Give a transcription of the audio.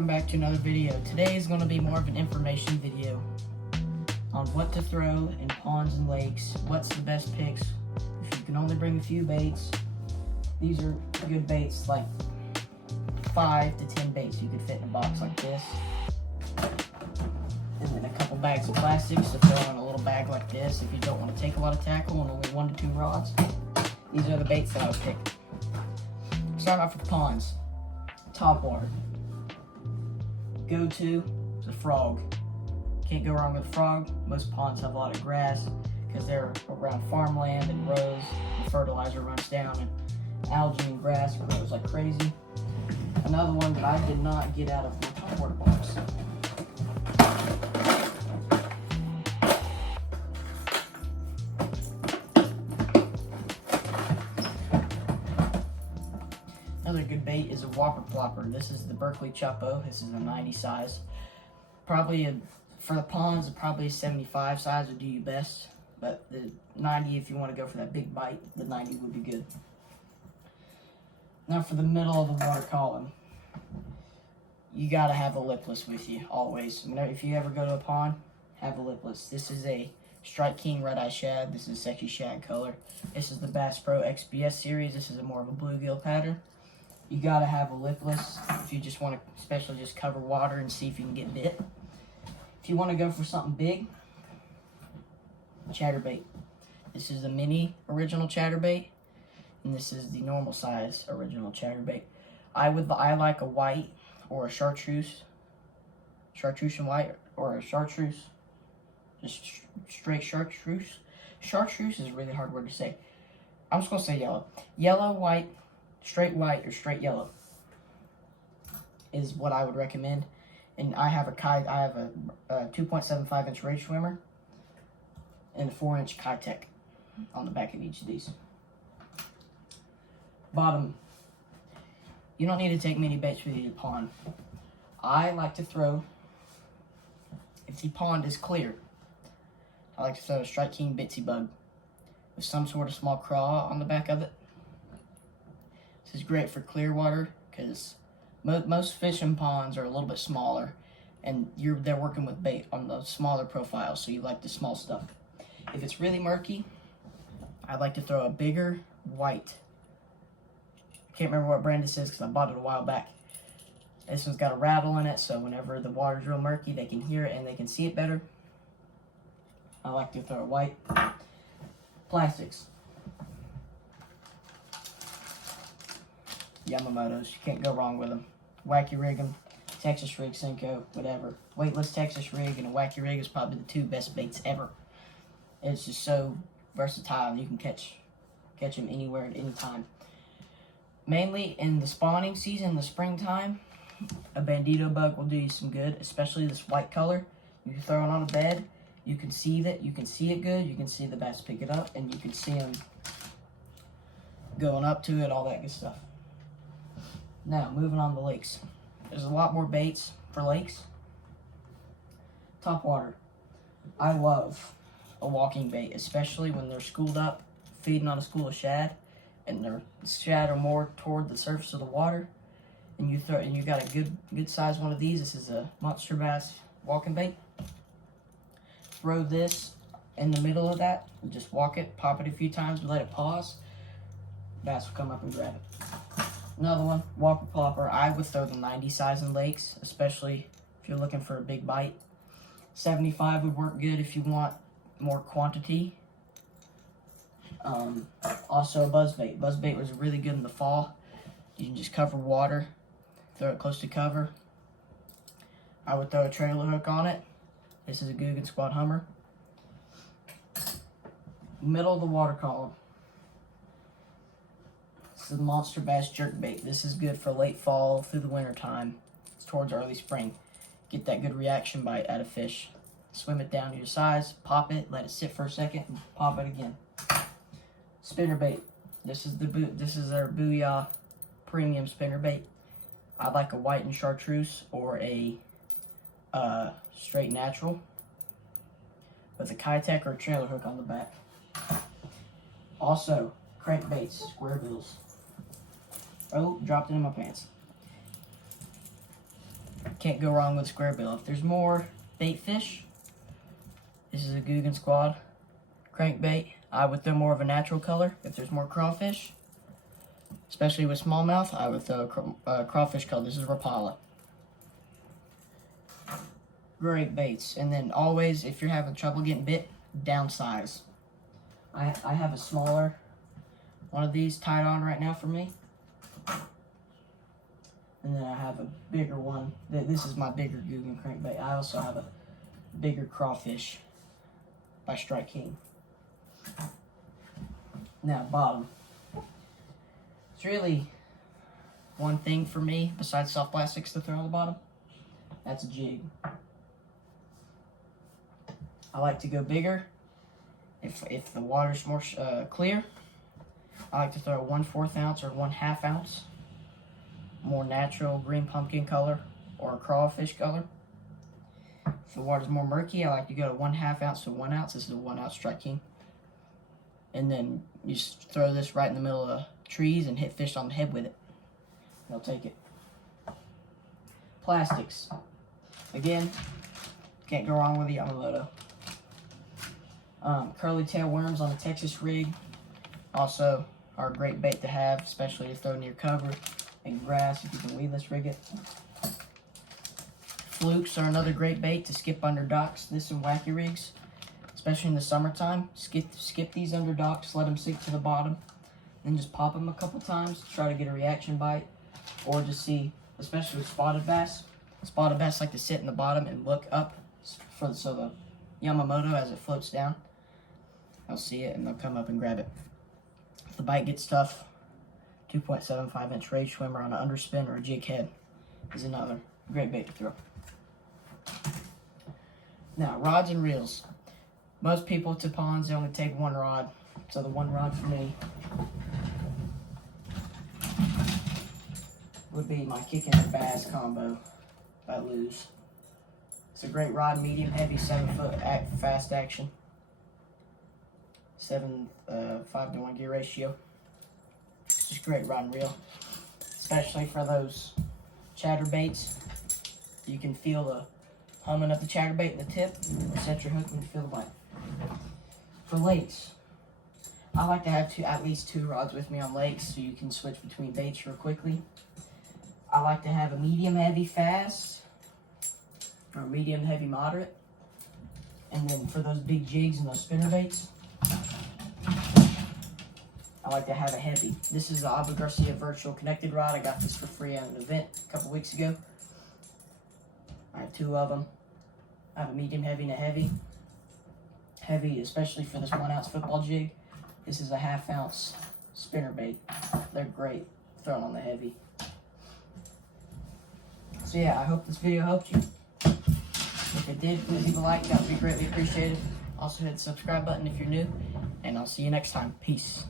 welcome back to another video. Today is going to be more of an information video on what to throw in ponds and lakes, what's the best picks. If you can only bring a few baits, these are good baits, like 5 to 10 baits you could fit in a box like this. And then a couple bags of plastics to throw in a little bag like this if you don't want to take a lot of tackle and only 1 to 2 rods. These are the baits that I would pick. Start off with ponds. Top water. Go-to is a frog. Can't go wrong with a frog. Most ponds have a lot of grass because they're around farmland and rows. The fertilizer runs down and algae and grass grows like crazy. Another one that I did not get out of my top water box. Another good bait is a whopper plopper. This is the Berkeley Chapo. This is a 90 size. Probably for the ponds, probably a 75 size would do you best. But the 90, if you want to go for that big bite, the 90 would be good. Now for the middle of the water column, you gotta have a lipless with you always. If you ever go to a pond, have a lipless. This is a Strike King Red Eye Shad. This is a sexy shad color. This is the Bass Pro XBS series. This is a more of a bluegill pattern. You gotta have a lipless if you just want to, especially just cover water and see if you can get bit. If you want to go for something big, chatterbait. This is the mini original chatterbait, and this is the normal size original chatterbait. I like a white or a chartreuse and white, or a chartreuse, just straight chartreuse. Chartreuse is a really hard word to say. I'm just gonna say yellow. Yellow, white, straight white, or straight yellow is what I would recommend. And I have a 2.75 inch rage swimmer and a 4 inch Kitech on the back of each of these. Bottom. You don't need to take many baits with you to the pond. I like to throw, if the pond is clear, I like to throw a Strike King Bitsy Bug with some sort of small craw on the back of it. This is great for clear water because most fishing ponds are a little bit smaller, and they're working with bait on the smaller profile, so you like the small stuff. If it's really murky, I'd like to throw a bigger white. I can't remember what brand this is because I bought it a while back. This one's got a rattle in it, so whenever the water's real murky, they can hear it and they can see it better. I like to throw a white. Plastics. Yamamoto's, you can't go wrong with them. Wacky rig them, Texas rig, Senko, whatever. Weightless Texas rig and a wacky rig is probably the 2 best baits ever. It's just so versatile. You can catch them anywhere at any time. Mainly in the spawning season, the springtime, a bandito bug will do you some good, especially this white color. You can throw it on a bed. You can see that. You can see it good. You can see the bass pick it up, and you can see them going up to it, all that good stuff. Now, moving on to lakes. There's a lot more baits for lakes. Top water. I love a walking bait, especially when they're schooled up, feeding on a school of shad, and their shad are more toward the surface of the water. And you got a good size one of these. This is a monster bass walking bait. Throw this in the middle of that, and just walk it, pop it a few times, and let it pause. Bass will come up and grab it. Another one, whopper plopper. I would throw the 90 size in lakes, especially if you're looking for a big bite. 75 would work good if you want more quantity. Also a buzzbait. Buzzbait was really good in the fall. You can just cover water, throw it close to cover. I would throw a trailer hook on it. This is a Guggen Squad Hummer. Middle of the water column. This is the Monster Bass Jerkbait. This is good for late fall through the winter time. It's towards early spring. Get that good reaction bite out of fish. Swim it down to your size, pop it, let it sit for a second, and pop it again. Spinnerbait. This is our Booyah Premium Spinnerbait. I like a white and chartreuse or a straight natural with a Kitech or a trailer hook on the back. Also, crankbaits, square bills. Oh, dropped it in my pants. can't go wrong with square bill. If there's more bait fish, this is a Guggen Squad crankbait. I would throw more of a natural color. If there's more crawfish, especially with smallmouth, I would throw crawfish color. This is Rapala. Great baits. And then always, if you're having trouble getting bit, downsize. I have a smaller one of these tied on right now for me. And then I have a bigger one. This is my bigger Guggen crankbait. I also have a bigger crawfish by Strike King. Now, bottom. It's really one thing for me besides soft plastics to throw on the bottom. That's a jig. I like to go bigger. If the water's more clear, I like to throw a 1/4 ounce or 1/2 ounce. More natural green pumpkin color or a crawfish color. If the water's more murky, I like to go to 1/2 ounce to 1 ounce. This is a 1 ounce Strike King. And then you just throw this right in the middle of trees and hit fish on the head with it. They'll take it. Plastics. Again, can't go wrong with the Yamamoto. Curly tail worms on a Texas rig also are a great bait to have, especially to throw near cover and grass if you can weedless rig it. Flukes are another great bait to skip under docks. This and wacky rigs, especially in the summertime. Skip these under docks, let them sink to the bottom, then just pop them a couple times, try to get a reaction bite, or just see, especially with spotted bass. Spotted bass like to sit in the bottom and look up so the Yamamoto, as it floats down, they'll see it and they'll come up and grab it. If the bite gets tough, 2.75 inch rage swimmer on an underspin or a jig head is another great bait to throw. Now, rods and reels. Most people to ponds, they only take one rod. So the one rod for me would be my kicking and bass combo by Lose. It's a great rod, medium heavy, 7-foot fast action. 5-to-1 gear ratio. It's just great rod and reel, especially for those chatterbaits. You can feel the humming of the chatterbait in the tip. Set your hook and you feel the bite. For lakes, I like to have at least two rods with me on lakes so you can switch between baits real quickly. I like to have a medium heavy fast or medium heavy moderate. And then for those big jigs and those spinner baits, I like to have a heavy. This is the Abu Garcia virtual connected rod. I got this for free at an event a couple weeks ago. I have two of them. I have a medium heavy and a heavy. Heavy, especially for this 1 ounce football jig. This is a 1/2 ounce spinner bait. They're great thrown on the heavy. So yeah, I hope this video helped you. If it did, please leave a like. That would be greatly appreciated. Also hit the subscribe button if you're new. And I'll see you next time. Peace.